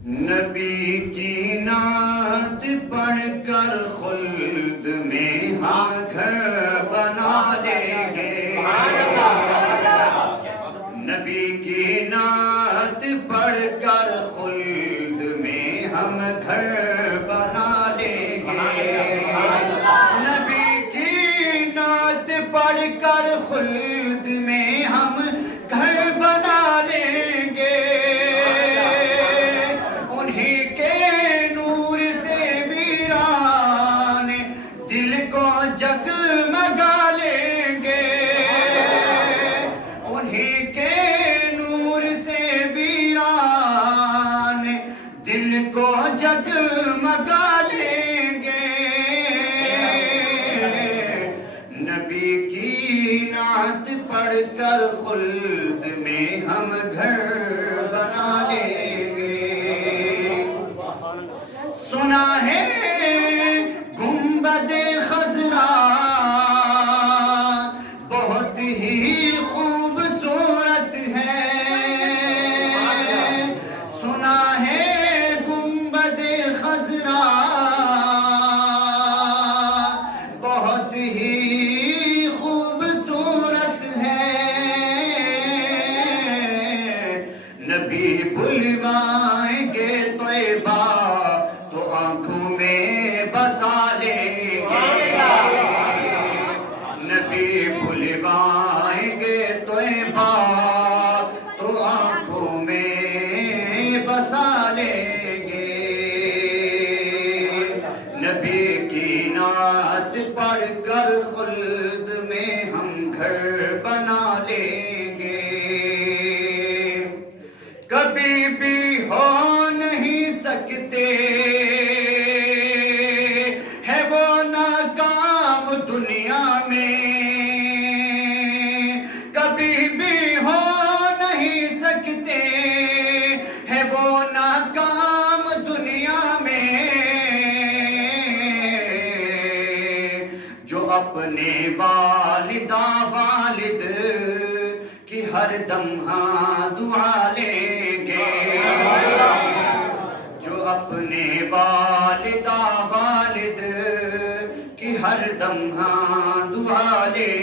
نبی کی نعت پڑھ کر خلد میں ہم گھر بنا لیں گے، نبی کی نعت پڑھ کر خلد میں ہم گھر بنا لیں گے، نبی کی نعت پڑھ کر خلد میں ہم گھر بنا لیں گے، انہی کے نور سے ویران دل کو جگمگا لیں گے، انہی کے نور سے ویران دل کو جگمگا لیں گے، نبی کی نعت پڑھ کر خلد میں ہم گھر بنا لیں گے۔ سنا ہے گنبد خضرا بہت ہی خوبصورت ہے، سنا ہے گنبد خضرا بہت ہی خوبصورت ہے، نبی بلوائیں گے طیبہ تو آنکھوں میں بسا لیں گے، نبی بلوائیں گے طیبہ تو آنکھوں میں بسا لیں گے، نبی کی نعت پڑھ کر خلد میں ہم گھر بنا لیں گے، کبھی بھی ہو نہیں سکتے ہے وہ ناکام دنیا میں، کبھی بھی ہو نہیں سکتے ہے وہ ناکام دنیا میں، جو اپنے والدہ والد کی ہر دم ہاں دعا لیں گے، جو اپنے والدہ والد کی ہر دم ہاں دعا لیں